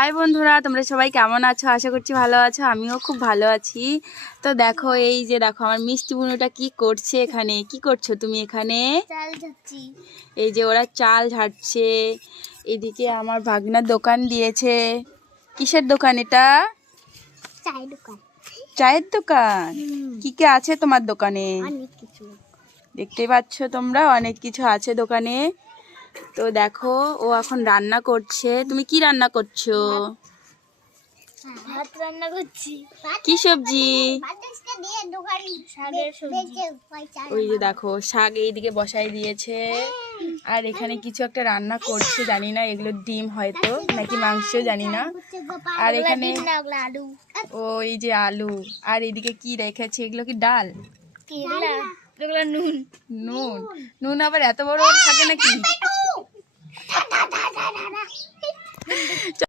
High বন্ধুরা, তোমরা সবাই কেমন আছো? আশা করছি ভালো আছো। আমিও খুব ভালো আছি। তো দেখো, এই যে দেখো আমার মিষ্টি বুনুটা কি করছে এখানে। কি করছো তুমি এখানে? চাল ঝাড়ছি। এই যে ওরা চাল ঝাড়ছে। এদিকে আমার ভাগনার দোকান দিয়েছে। কিসের দোকান এটা? চায়ের দোকান। চায়ের দোকান। কি কি আছে তোমার দোকানে? অনেক কিছু। দেখতে পাচ্ছ তোমরা, অনেক কিছু আছে দোকানে। তো দেখো, ও এখন রান্না করছে। তুমি কি রান্না করছো? ভাত রান্না করছি। কি সবজি? শাকের সবজি। ওই যে দেখো, শাক এইদিকে বসাই দিয়েছে। আর এখানে কিছু একটা রান্না করছে, জানি না এগুলো ডিম হয়তো নাকি মাংস, জানি না। আর এখানে আলু। ওই যে আলু। আর এদিকে কি রেখেছে? এগুলো কি ডাল? এগুলা নুন। নুন। নুন আবার এত বড় বড় থাকে নাকি?